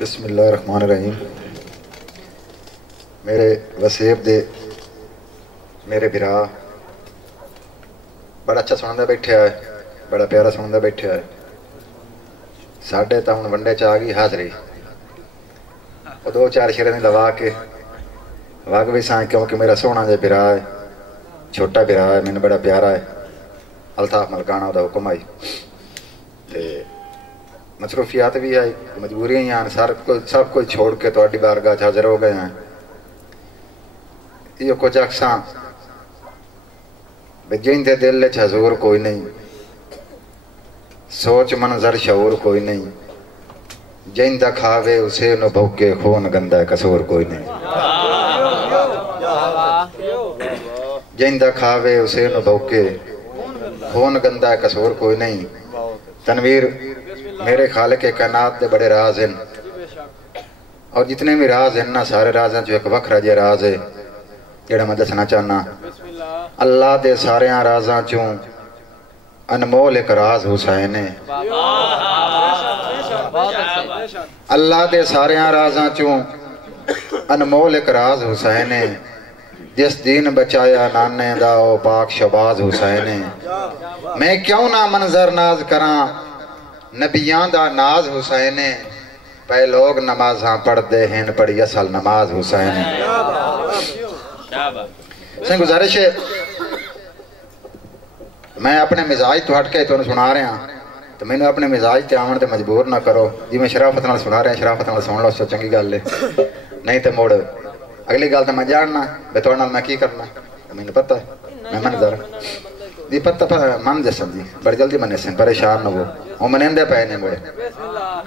بسم اللہ الرحمن الرحیم. میرے وسیب دے میرے بھرا بڑا اچھا سناندہ بیٹھے آئے, بڑا پیارا سناندہ بیٹھے آئے. ساڑھے تا ہوں ونڈے چاہ گئی حاضری وہ دو چار شیرے نے لوا کے واگ بھی سائیں کیونکہ میرا سونا دے بھرا ہے, چھوٹا بھرا ہے, میں نے بڑا پیارا ہے. الطاف ملکانہ دا حکم آئی مصروفیات بھی آئی, مجبوریاں ہی آن, سب کوئی چھوڑ کے تو اڈی بارگاہ حاضر ہو گئے ہیں. یہ کچھ اکساں جن دے دل چ حضور کوئی نہیں, سوچ منظر شعور کوئی نہیں, جن دا کھاوے اسے نو بھوکے خون گندا قصور کوئی نہیں. جن دا کھاوے اسے نو بھوکے خون گندا قصور کوئی نہیں. تنویر میرے خالق کائنات دے بڑے راز ہیں, اور جتنے بھی راز ہیں نا سارے راز ہیں جو ایک وکھرا جے راز ہے جڑا میں دسنا چاہنا. اللہ دے سارے رازاں چوں انمول ایک راز حسین ہے. اللہ دے سارے رازاں چوں انمول ایک راز حسین ہے. جس دین بچایا نانے دا او پاک شباز حسین ہے. میں کیوں نہ منظر ناز کراں نبیان دا ناز حسین ہے. پہ لوگ نمازاں پڑھ دے ہیں پڑھی اصل نماز حسین ہے. سے گزارش ہے میں اپنے مزاج تو ہٹ کے تو سنا رہا ہوں, تو میں نے اپنے مزاج تے آمن تے مجبور نہ کرو. جی میں شرافت نال سنا رہا ہوں, شرافت نال سن لو, چنگی گل ہے. نہیں تے موڑ اگلی گل تو میں جاننا بے توڑ نال میں کی کرنا, میں نے پتہ ہے میں منظر جی پتہ من جسم جی بڑی جلدی منے سن, پریشان نہ ہو. وہ منندے پے نہیں موڑے,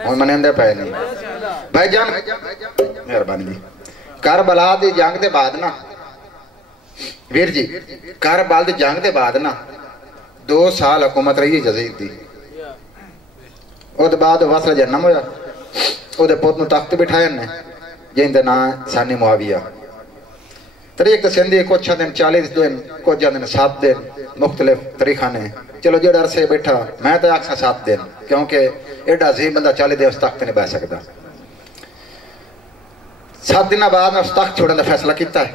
وہ منندے پے نہیں. بھائی جان مہربانی جی. کربلا دی جنگ دے بعد نا ویر جی, کربلا دی جنگ دے بعد نا 2 سال حکومت رہی یزید دی. او دے بعد وصل جنم ہویا, او دے پوت نو تخت بٹھائے نے جن دے نام ثانی معاویہ. طریق سندھی کچھ دن 40 دن, کچھ دن 7 دن, مختلف طریقہ نے. چلو جڑا عرصے بیٹھا میں تو آکھاں 7 دن, کیونکہ ایڈا عظیم بندہ 40 دن اس تخت نہیں بہ سکتا. 7 دن بعد میں اس تخت چھوڑنے کا فیصلہ کیتا ہے.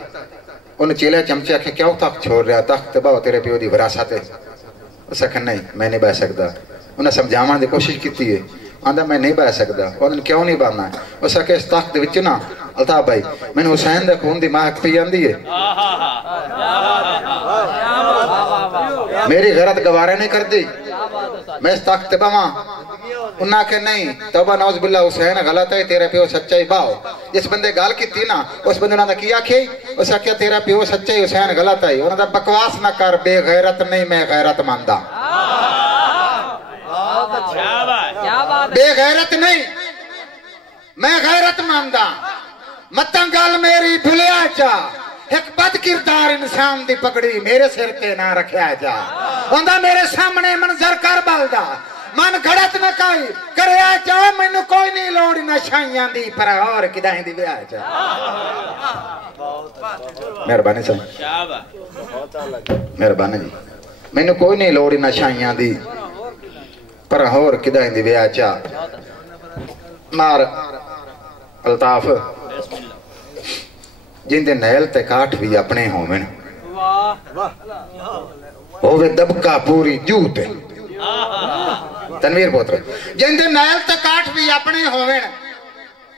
انہیں چیلے چمچے آکھے کیوں تخت چھوڑ رہا, تخت باو تیرے پیو دی وراثت ہے. اس آکھے نہیں میں نہیں بہ سکتا. انہیں سمجھاون دی کوشش کیتی ہے, آندا میں نہیں بہ سکتا. انہیں کیوں نہیں بہنا ہے, اس آکھے اس تخت دے وچ نا الطاف بھائی میں نے حسین دے خون دی مہک پی آندی ہے, میری غیرت گوارے نہیں کر دی, میں اس تخت بہواں. انہاں کہ نہیں توبہ نعوذ باللہ حسین غلط ہے, تیرے پیو سچائی باؤ. جس بندے گال کی تھی نا اس بندے نے کیا کھی, اس نے کیا تیرا پیو سچائی حسین غلط ہے. انہوں نے بکواس نہ کر, بے غیرت نہیں میں غیرت ماندہ. بے غیرت نہیں میں غیرت ماندہ. متن گل میری بھلیا جا, ایک بد کردار انسان دی پگڑی میرے سر تے نہ رکھیا جا. ہوندہ میرے سامنے منظر کربلا دا من گھڑت نہ کائی کریا جا, مینوں کوئی نہیں لوڑ نہ شائیاں دی پر اور کدائیں دی ویا جا. مہربانی سن مہربانی جی, مینوں کوئی نہیں لوڑ نہ شائیاں دی پر اور کدائیں دی ویا جا. مار الطاف جن دے نیل تے کاٹ بھی اپنے ہومن, ہووے دبکا پوری جوتے. تنویر پوتر جن دے نیل تے کاٹ بھی اپنے ہومن,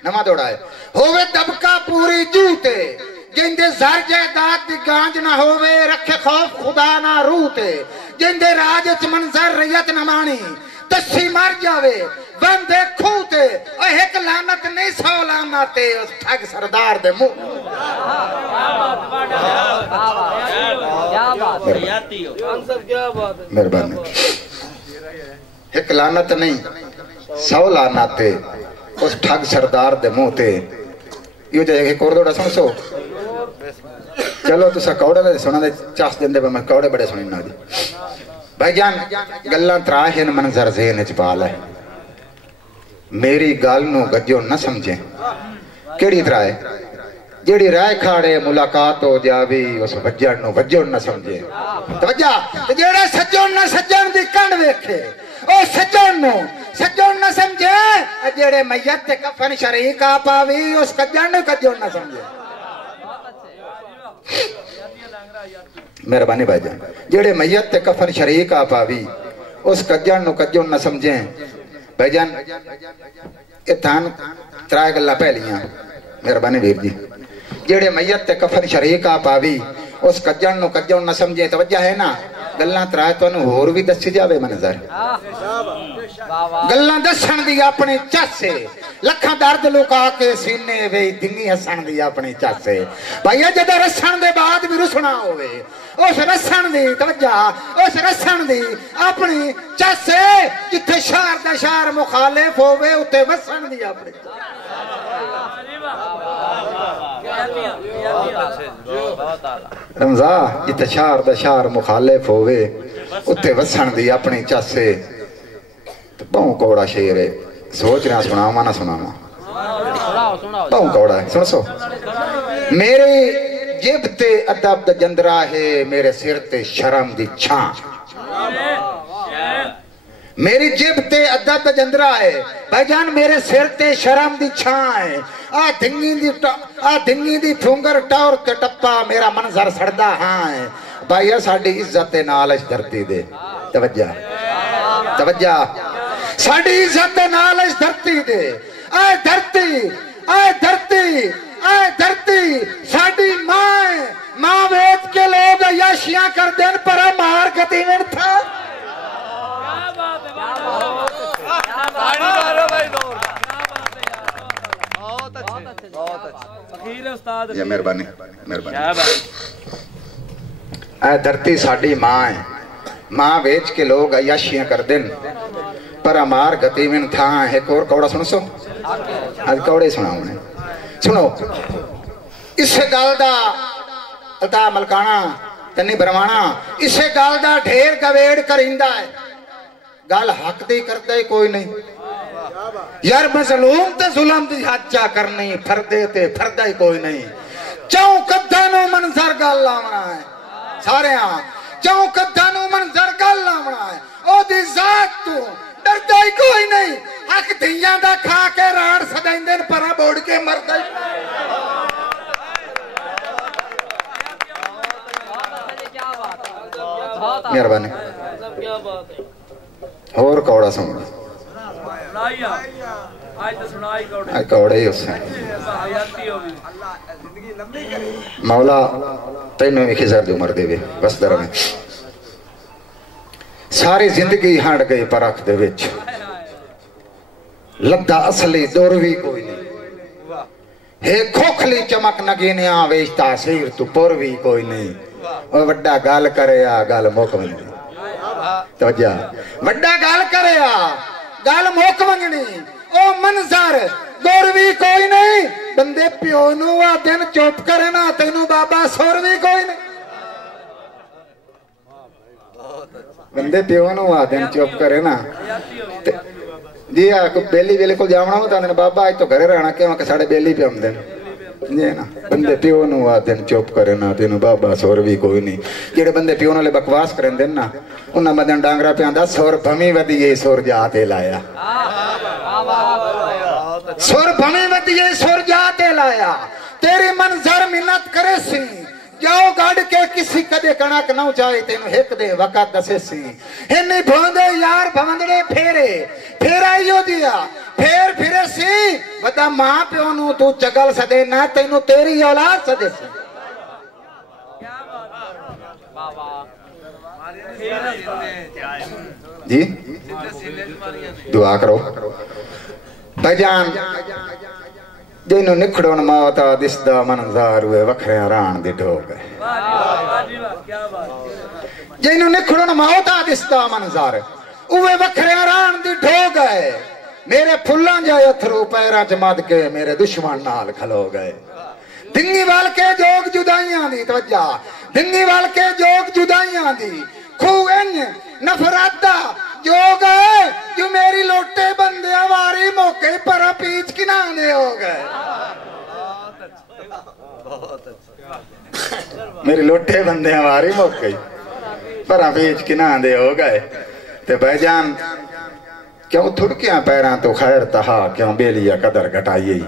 نمہ دوڑا ہے, ہووے دبکا پوری جوتے. جن دے زر جائیداد دی گانج نہ ہووے, رکھے خوف خدا نہ روتے. جن دے راج منظر ریت نہ مانی, تسی مر جاوے بندے کھوتے. ایک لعنت نہیں 100 لعنتے اس ٹھگ سردار دے منہ. مہربانی. ایک لعنت نہیں 100 لعنتے اس ٹھگ سردار دے منہ تے. یہ جو ایک اور دوڑا سن سو. چلو تو سا کوڑے دے سننا دے چاس دن دے میں کوڑے بڑے سنیں نا دی. بھائی جان گلاں تراہن منظر ذہن چ پا لے, میری گل نو گجو نہ سمجھیں. کیڑی طرح ہے جیڑی رائے کھاڑے ملاقات ہو جاوی اس وجن نو وجن نہ سمجھے. توجہ جیڑے سجن نہ سجن دی کنڈ ویکھے او سجن نہ سمجھے جیڑے میت تے کفن شریک آ پاوی اس کجن کجن نہ سمجھے مہربانی بھائی جان جیڑے میت تے کفن شریک آ پاوی اس کجن کجن نہ سمجھیں بھائی جان اتھان ترائے گلہ پہلیاں مہربانی ویر جی جیڑے میت تے کفن شریک آ پاوی اس کجن کجن نہ سمجھیں توجہ ہے نا گلنا ترائے تو انہوں ہور بھی دسی جاوے منظر گلنا دسن دی اپنی چاسے لکھاں درد لکا کے سینے وے دنگی حسن دی اپنی چاسے بھائی جدہ رسن دے بعد بھی رسنا ہوئے اس رسن دی توجہ اس رسن دی اپنی چاسے جتھے شہر دا شہر مخالف ہوئے اتے وسن دی اپنی رمضان جتھے شہر دا شہر مخالف ہوئے اتے وسن دی اپنی چاسے بہوں کوڑا شیر ہے سوچ رہا سناما نہ سناما بہوں کوڑا ہے سن سو میرے جب تے ادب دا جندرا ہے میرے سر تے شرم دی چھان میری جب تے ادب دا جندرا ہے بھائی جان میرے سر تے شرم دی چھان ہے آ دھنگی دی پھونگر ٹور تے ٹپا میرا منظر سڑدا ہاں ہے بھائی ساڑی عزت نالش دھرتی دے توجہ توجہ ساڑی عزت نالش دھرتی دے اے دھرتی اے دھرتی اے دھرتی ساڑی ماں ویت کے لوگ یاشیاں کر دین پر مار گتی میں تھا یہ مہربانی اے دھرتی ساڑی ماں ہے ماں ویچ کے لوگ عیاشیاں کر دن پر امار گتی میں تھا ایک اور کوڑا سنو سو آج کوڑے سنا انہیں سنو اسے گالدہ التا ملکانا تنی برمانا اسے گالدہ ڈھیر گویڑ کرندہ ہے گال حق دی کردہ ہی کوئی نہیں یار مظلوم تے ظلم دی حجہ کرنی پھردے تے پھردہ ہی کوئی نہیں چاہوں کدھانو منظر گال لامنا ہے سارے ہاں چاہوں کدھانو منظر گال لامنا ہے او دی ذات تو ڈردہ ہی کوئی نہیں حق دھیاں دا کھا کے راڑ سدائیں دن پرہ بوڑ کے مردہ ہی مہربانی اور کوڑا سنگا آج کوڑے ہی اس سے مولا تینوں میں خزار دو مردے بھی بس در میں ساری زندگی ہانڈ گئی پرکھ دے وچ لدہ اصلی دوروی کوئی نہیں ہے کھوکھلی چمک نگینیاں ویش تاثیر تو پوروی کوئی نہیں وہ وڈا گال کرے آ گال موک منگنی توجہ وڈا گال کرے آ گال موک منگنی او منظر دوروی کوئی نہیں بندے پیونو آ دن چوپ کرے نا تینو بابا سوروی کوئی نہیں بندے پیونو آ دن چوپ کرے نا جی آکو بیلی بیلی کو جامنا ہوتا ہے بابا آج تو گھرے رہنا کیا وہاں ساڑھے بیلی پہ ہم دن جی نا بندے پیونو آ دن چوپ کرے نا تینو بابا سوروی کوئی نہیں جیڑے بندے پیونو لے بکواس کریں دن نا انہا مدن ڈانگرہ پہ آندھا سور بھمی ودیے سور جاتے لایا سور بھمی ودیے سور جاتے لایا تیری منظر منت کرے سی جاؤ گاڑ کے کسی کدے کنک نہ جائے تینو ایک دے وقت دسے سی ہنی بھوندے یار بھوندڑے پھیرے پھیرا ہی ہو دیا پھیر پھیرے سی ودا ماں پیونو تو چگل سدے نہ تینو تیری اولاد سدے سی جی دعا کرو بجان جنہوں نکھڑون موتا دس دا منظار ہوئے وکھرے ران دی ڈھو گئے جنہوں نکھڑون موتا دس دا منظار ہوئے وکھرے ران دی ڈھو گئے میرے پھلان جائے اتھرو پیران جماد کے میرے دشمن نال کھلو گئے دنگی وال کے جوگ جدائیاں دی توجہ دنگی وال کے جوگ جدائیاں دی کھوئن نفرات دا جوگ ہے جو میری لوٹے بندے آواری موقع پر پیچ کی نانے ہو گئے میری لوٹے بندے آواری موقع پر پیچ کی نانے ہو گئے تے بھائی جان کیوں تھڑکیاں پیراں تو خیر تہا کیوں بیلیا قدر گھٹائی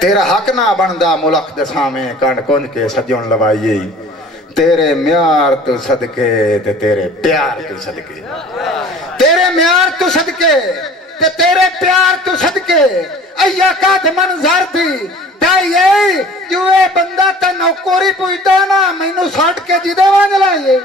تیرا حق نہ بندا ملک دساں میں کنڈ کنج کے سجن لوائی تیرے میار تو صدقے تے تیرے پیار تو صدقے تیرے میار تو صدقے تے تیرے پیار تو صدقے ایا کات منظر دی تائیے جو اے بندہ تا نوکوری پوچھتا نا مینو ساٹھ کے جیدے وانج لائیے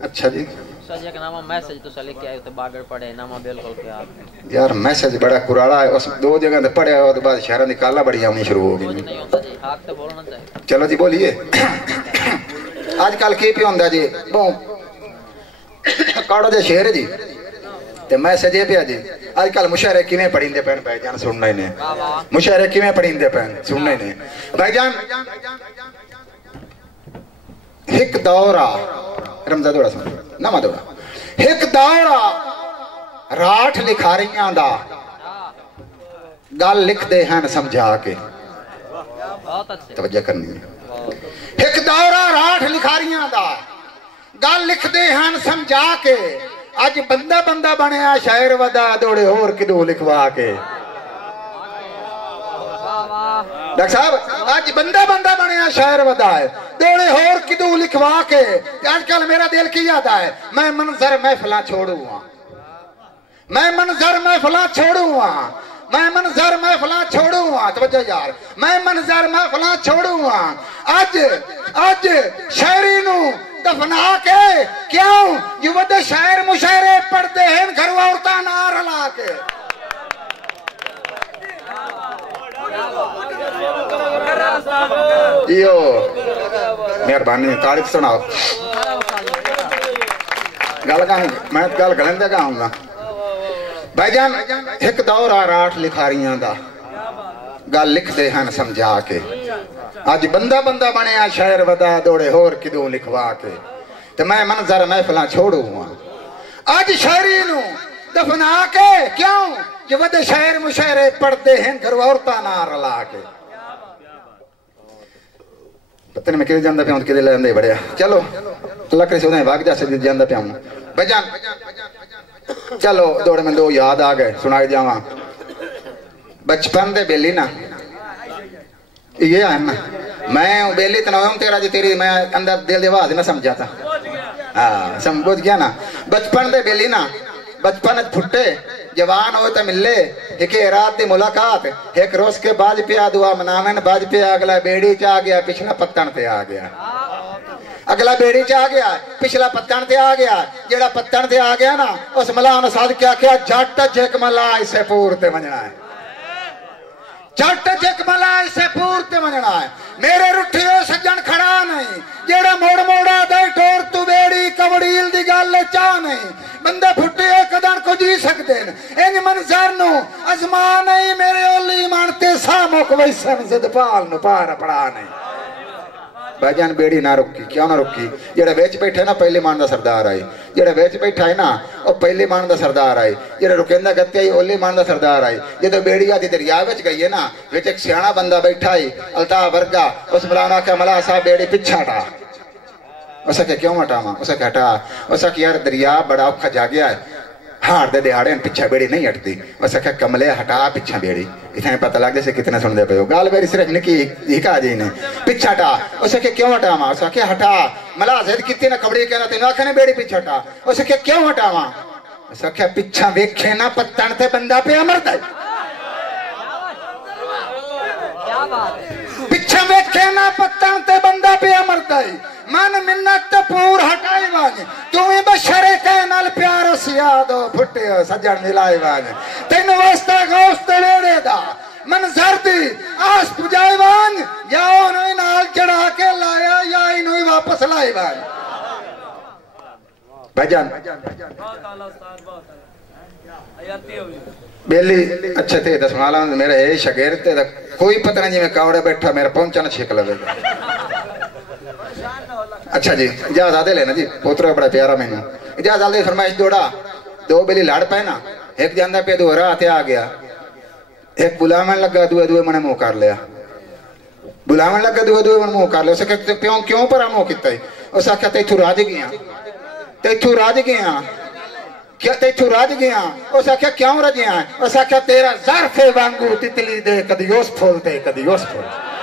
اچھا جی سجا کا نامہ میسج تو سلے کے آئے تو باگر پڑھے نامہ بالکل کے آپ یار میسج بڑا قرآن ہے اس دو جگہ تے پڑھے اور بعد شہرہ نکالنا بڑی آمنی شروع ہو گئی نہیں ہوتا جی حق تو بولنا چاہیے چلو جی بولیے آج کل کی پی ہوندہ جی بہن کاڑو جے شہر جی تے میسج یہ پیا جی آج کل مشاعرے کیویں پڑھیندے پین بھائی جان سننا ہی نے مشاعرے کیویں پڑھیندے پین سننا ہی نے بھائی جان ایک دورہ رمضہ دوڑا سن نمہ دوڑا ایک دورہ راٹھ لکھا رہیاں دا گال لکھ دے ہیں سمجھا کے توجہ کرنی ہے ایک دورہ راٹھ لکھا رہیاں دا گال لکھ دے ہیں سمجھا کے آج بندہ بندہ بنیا شاعر ودا دوڑے اور کدو لکھوا کے ڈاکٹر صاحب آج بندہ بندہ بنیا شاعر ودا ہے دوڑے اور کدو لکھوا کے آج کل میرا دل کی جاتا ہے میں منظر محفلاں چھوڑوں ہاں میں منظر محفلاں چھوڑوں ہاں میں منظر محفلاں چھوڑوں ہاں توجہ یار میں منظر محفلاں چھوڑوں ہاں آج شاعری نو دفنا کے کیوں جو ودے شاعر مشاعرے پڑھتے ہیں گھر عورتاں نار لا کے ایو مہربانی تاریخ سناؤ گل میں گل گلن دے گا ہوں گا بھائی جان ایک دورہ راٹھ لکھاریاں دا گل لکھ دے ہیں سمجھا کے آج بندہ بندہ بنیا شاعر ودا دوڑے ہور کدو لکھوا کے تو میں منظر محفلاں چھوڑوں ہوں آج شاعری نو دفنا کے کیوں جو ودے شاعر مشاعرے پڑھتے ہیں گھر عورتاں نار لا کے پتہ نہیں میں کدے جاندہ پہ ہوں کدے لے بڑھیا چلو اللہ کرے سے انہیں بھاگ جا سے جاندہ پہ ہوں بھائی جان چلو دوڑے میں دو یاد آگئے سنائی جاواں بچپن دے بیلی نا یہ ہے نا میں بیلی تنوے ہوں تیرا جی تیری میں اندر دل دے واضح نہ سمجھا تھا سمجھ گیا نا بچپن دے بیلی نا بچپن پھٹے جوان ہوئے تا ملے ایک رات دی ملاقات ایک روز کے باج پہ دعا منامن باج پہ اگلا بیڑی چاہ گیا پچھلا پتن تے آ گیا اگلا بیڑی چاہ گیا پچھلا پتن تے آ گیا جیڑا پتن تے آ گیا نا اس ملان ساتھ کیا جٹ جھک ملا اسے پور تے منجنا ہے جٹ جھک ملا اسے پور تے منجنا ہے میرے رٹھیو سجن کھڑا نہیں جیڑا موڑ موڑا دے ٹور تو بیڑی کبڑیل دی گالے چاہ نہیں بندے پھٹے ایک دن کو جی سکتے ہیں انج منظر نو ازما نہیں میرے اولی مانتے ساموک ویسن زد پال نو پارا پڑا نہیں بھائی جان بیڑی نہ رکی کیوں نہ رکی جیڑا ویچ بیٹھے نا پہلی مان دا سردار آئی جیڑا ویچ بیٹھا ہے نا وہ پہلی مان دا سردار آئی جیڑا رکیندہ گتے آئی اولی مان دا سردار آئی جیڑا بیڑی آتی دریا ویچ گئی ہے نا ویچ ایک سیانہ بندہ بیٹھا ہے التا برگا اس ملانا کہ ملا صاحب بیڑی پچھا تھا اسا کہ کیوں ہٹا ماں اسا کہ ہٹا اسا کہ یار دریا بڑا اوکھا جا گیا ہے ہار دے دیہاڑے پچھا بیڑی نہیں ہٹتی اسا کہ کملے ہٹا پچھا بیڑی اتنے پتہ لگ جیسے کتنے سن دے پہ ہو گال بیری صرف نکی ہی کہا جی نے پچھا ہٹا اسا کہ کیوں ہٹا ماں اسا کہ ہٹا ملا زید کتنی نہ کبڑی کہنا تینوں آکھنے بیڑی پچھا ہٹا اسا کہ کیوں ہٹا ماں اسا کہ پچھا ویکھے نا پتن تے بندہ پہ امر دے پچھا ویکھے نا پتن تے بندہ پہ امر دے من منت پور ہٹائی وانے تمہیں بشرے کہنال پیارو سیادو پھٹے ہو سجن ملائی وانے تین واسطہ گوست لیڑے دا منظر دی آس پجائی وان یا انہوں نال چڑھا کے لایا یا انہوں واپس لائی وان بھائی جان بیلی اچھے تھے دس مالا میرا ہے شگیر تھے کوئی پتہ نہیں جی میں کاوڑے بیٹھا میرا پہنچانا چھیک لگے گا اچھا جی اجازت آدھے لینا جی پوترہ بڑا پیارا میں نے اجازت آدھے فرمائش دوڑا دو بیلی لڑ پہنا ایک جاندہ پہ دو راتے آ گیا ایک بلامن لگا دوے منہ منہ کر لیا بلامن لگا دوے منہ منہ کر لیا اسے کہتے کیوں پر منہ کتا ہے اس آخیا تیتھوں رج گیا تیتھوں رج گیا کیا تیتھوں رج گیا اس آخیا کیوں رجیا اس آخیا تیرا ظرف وانگو تتلی دے کدی اس پھولتے کدی اس پھولتے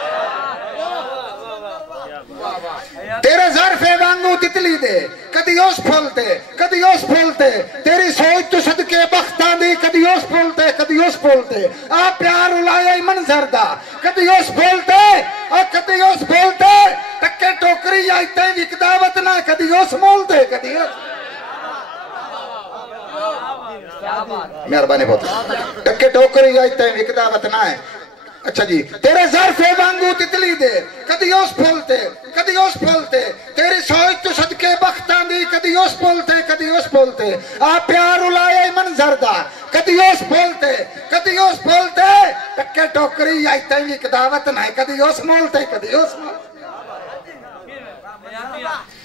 تیرے ظرف وانگو تتلی دے کدی اس پھولتے کدی اس پھولتے تیری سوچ تو صدقے بختاں دی کدی اس پھولتے کدی اس پھولتے آ پیار الایا منظر دا کدی اس پھولتے اور کدی اس پھولتے ٹکے ٹوکری آئیتے وکدا وطنا کدی اس مولتے کدی اس مہربانی بہت ٹکے ٹوکری آئیتے وکدا وطنا ہے اچھا جی تیرے ظرف وانگو تتلی دے کدی اس پھولتے کدی اس پھولتے تیری سوچ تو صدقے بختاں دی کدی اس پھولتے کدی اس پھولتے آ پیار الایا منظر دا کدی اس پھولتے کدی اس پھولتے ٹکے ٹوکری آئیتے وکدا وطنا ہے کدی اس مولتے کدی اس مولتے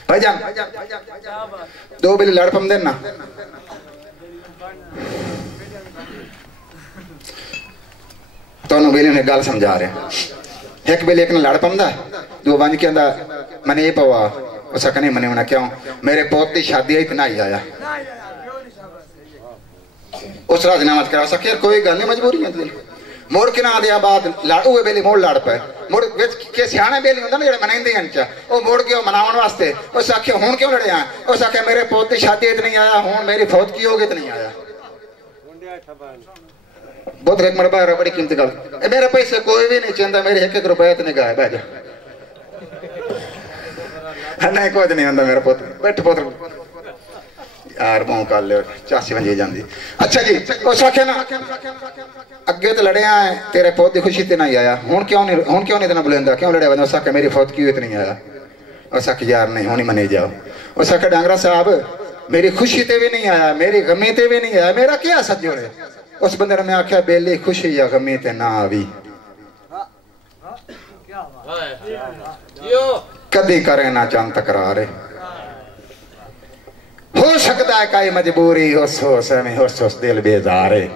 بھائی جان دو بلی لڑ پم دینا تو انہوں بیلی انہیں گال سمجھا رہے ہیں ایک بیلی ایک نے لڑ پمدہ دو بانج کے اندھا منی یہ پوا اسا کنی منی ہونا کیوں میرے پوت دی شادی ہے اتنا ہی آیا اس راز نامت کرا سکیر کوئی گل نہیں مجبوری ہے موڑ کے نہ آدھیا بعد لڑ ہوئے بیلی موڑ لڑ پائے موڑ کے سیانے بیلی ہوندہ نا جڑے منائن دی انچا وہ موڑ کے مناون واسطے اس آکھے ہون کیوں لڑے ہیں اس آکھے میرے پوت دی شادی اتنی آیا ہون میری فوت کی ہوگی اتنی آیا بہت ایک مربع ہے بڑی قیمتی گل میرے پیسے کوئی بھی نہیں چاہتا میرے ایک روپے اتنے گائے بہ جا نہیں کوئی نہیں ہوتا میرا پوت بیٹھ پوت یار موں کر لے چاسی بنجی جاندی اچھا جی اس آکھے نا اگے تو لڑے آئے تیرے پوت دی خوشی تے نہیں آیا ہون کیوں نہیں اتنا بلندہ کیوں لڑے بندہ اس آکھے میری فوت کیوں اتنی آیا اس آکھے یار نہیں ہونی منے جاؤ اس آکھے ڈانگرہ صاحب میری خوشی تے بھی نہیں آیا میری غمی تے بھی نہیں آیا میرا کیا ساتھ جوڑے اس بندے نے میں آکھیا بیلی خوشی یا غمی تے نہ آوی کدی کرے نہ چاند تکرارے ہو سکتا ہے کئی مجبوری ہوس میں ہوس دل بیزارے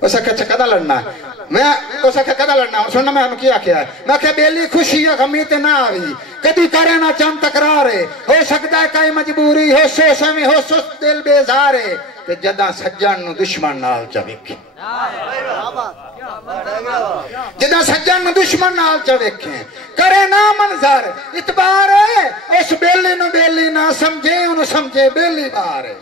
اس آکھیا اچھا کدہ لڑنا ہے میں اس آکھیا کدہ لڑنا ہے سننا میں ہم کیا ہے میں آکھیا بیلی خوشی یا غمی تے نہ آوی کدی کرے نہ چاند تکرارے ہو سکتا ہے کئی مجبوری ہوس میں ہوس دل بیزارے کہ جدہ سجن نو دشمن نال چویکھیں جدہ سجن نو دشمن نال چویکھیں کرے نا منظر اتبارے اس بیلی نو بیلی نہ سمجھے انہوں سمجھے بیلی بارے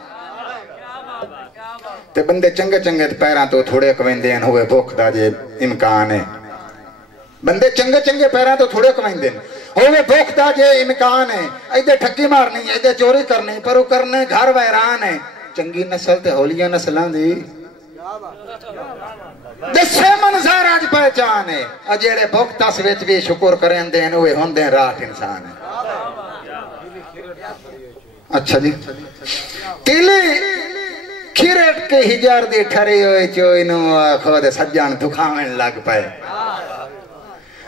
تے بندے چنگے چنگے پیران تو تھوڑے کوئندین ہوئے بھوک دا جے امکان ہے بندے چنگے چنگے پیران تو تھوڑے کوئندین ہوئے بھوک دا جے امکان ہے ایدے ٹھگی مارنی ایدے چوری کرنی پرو کرنے گھر ویران ہے چنگی نسل تے ہولیاں نسلان دی دسے منظر آج پہچان ہے اجیڑے بھوکتا سویچ بھی شکر کریں دین ہوئے ہون دین راہ انسان ہے اچھا جی تیلی کھیرٹ کے ہجار دی ٹھری ہوئے چوئنو خود سجان دکھاویں لگ پائے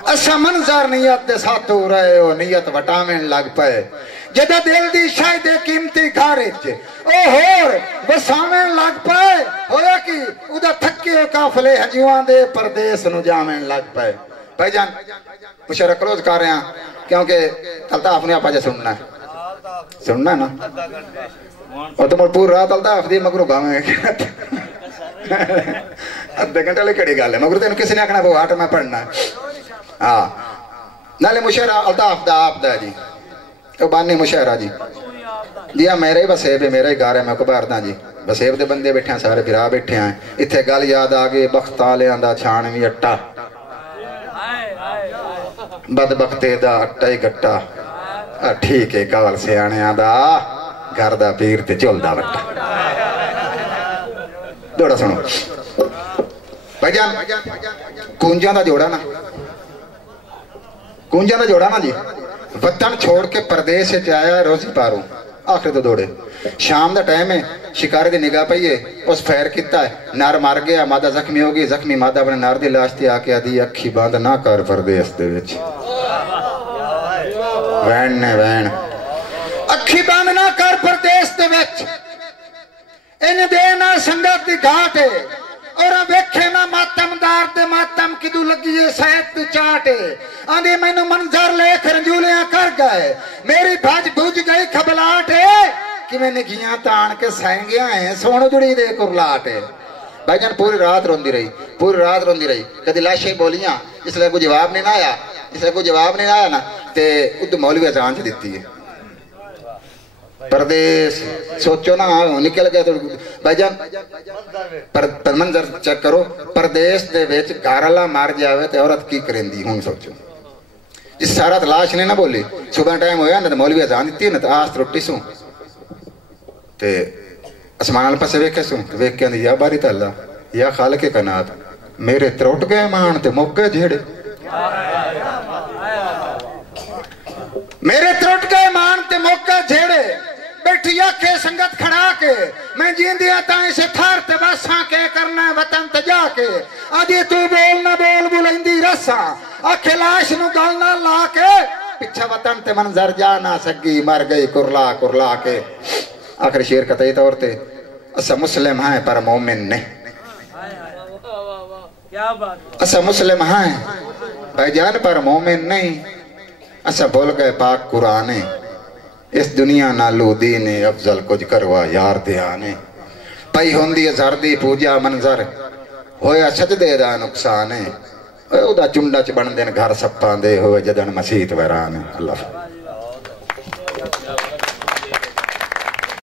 اسا منظر نیت دے ساتھ ہو رہے ہو نیت وٹاویں لگ پائے جدہ دل دی شاید قیمتی گھارج او ہور بساویں لگ پائے ہویا کی ادھا تھکی ہو کافلے ہجوان دے پردیس نو جامیں لگ پائے بھائی جان مشارک روز کر رہے ہیں کیونکہ تلتاف نے آپ جے سننا ہے نا اور تم پور رات تلتاف دی مگرو گاویں ادھے گھنٹے لے کڑی گال ہے مگرو تینو کسی نے آکھنا وہ آٹھ میں پڑھنا ہے نالے مشارہ التاف دا آپ دا جی تو بانی مشاہرہ جی جی میرے ہی بسیب ہے میرے ہی گھر ہے میں کبار دا جی بسیب دے بندے بیٹھے ہیں سارے بھرا بیٹھے ہیں اتھے گل یاد آگے بخت آلے آندہ چھانوی اٹھا بدبختے دا اٹھا ہی گھٹا ٹھیک ہے کال سے آنے آندہ گھر دا پیر تے چول دا بٹا دوڑا سنو بھائی جان کونجاں دا جوڑا نا جی وطن چھوڑ کے پردیس سے آیا روزی پاروں آخر تو دوڑے شام دا ٹائم ہے شکاری دی نگاہ پئیے اس فیر کیتا ہے نار مار گیا مادہ زخمی ہوگی زخمی مادہ اپنے نار دی لاشتی آکے آدھی اکھی باندھ نہ کر پردیس دے وچ وین نے وین اکھی باندھ نہ کر پردیس دے وچ ان دینا سنگت دی گھاٹ ہے اور ویکھے نہ ماتمدار دے ماتم کدو لگیے صحت تو چاٹے آندھی مینو منظر لے رنجولیاں کر گئے میری بھج بھج گئی کھبلاٹے کہ میں نے گیاں تان کے سائنگیاں ہیں سونو جڑی دے کرلاٹے بھائی جان پوری رات روندی رہی کدی لاشیں بولیاں اس لئے کوئی جواب نہیں آیا نا تے ادھو مولوی اذان چ دیتی ہے پردیس سوچو نا نکل گیا تو بھائی جان پر منظر چیک کرو پردیس دے ویچ گارلا مار جاوے تے عورت کی کریں دی ہوں سوچو اس سارا تلاش نہیں نہ بولی صبح ٹائم ہویا نا تو مولوی اذان دیتی ہے نا تو آس روٹی سوں تے اسمان پسے ویکھے سوں ویکھے اندھی یا باری تعالیٰ یا خالق کائنات میرے تروٹ گئے مان تے مک گئے جھیڑے میرے تروٹ گئے مان تے مک گئے جھیڑے بیٹھی آکھے سنگت کھڑا کے میں جیندیا تائیں سے تھار تے باساں کے کرنا ہے وطن تجا کے آدھی تو بول نہ بول بلندی رساں آکھے لاش نو گالنا لا کے پچھا وطن تے منظر جانا سگی مر گئی کرلا کے آخر شیر قطعی طور تے اسا مسلم ہیں پر مومن نہیں اسا مسلم ہیں بھائی جان پر مومن نہیں اسا بول گئے پاک قرآن اس دنیا نالو دین افضل کچھ کروا یار دیانے پئی ہوندی زردی پوجا منظر ہویا سجدے دا نقصان او دا چنڈا چ بن دین گھر سپاں دے ہوئے جدن مسیت ویران اللہ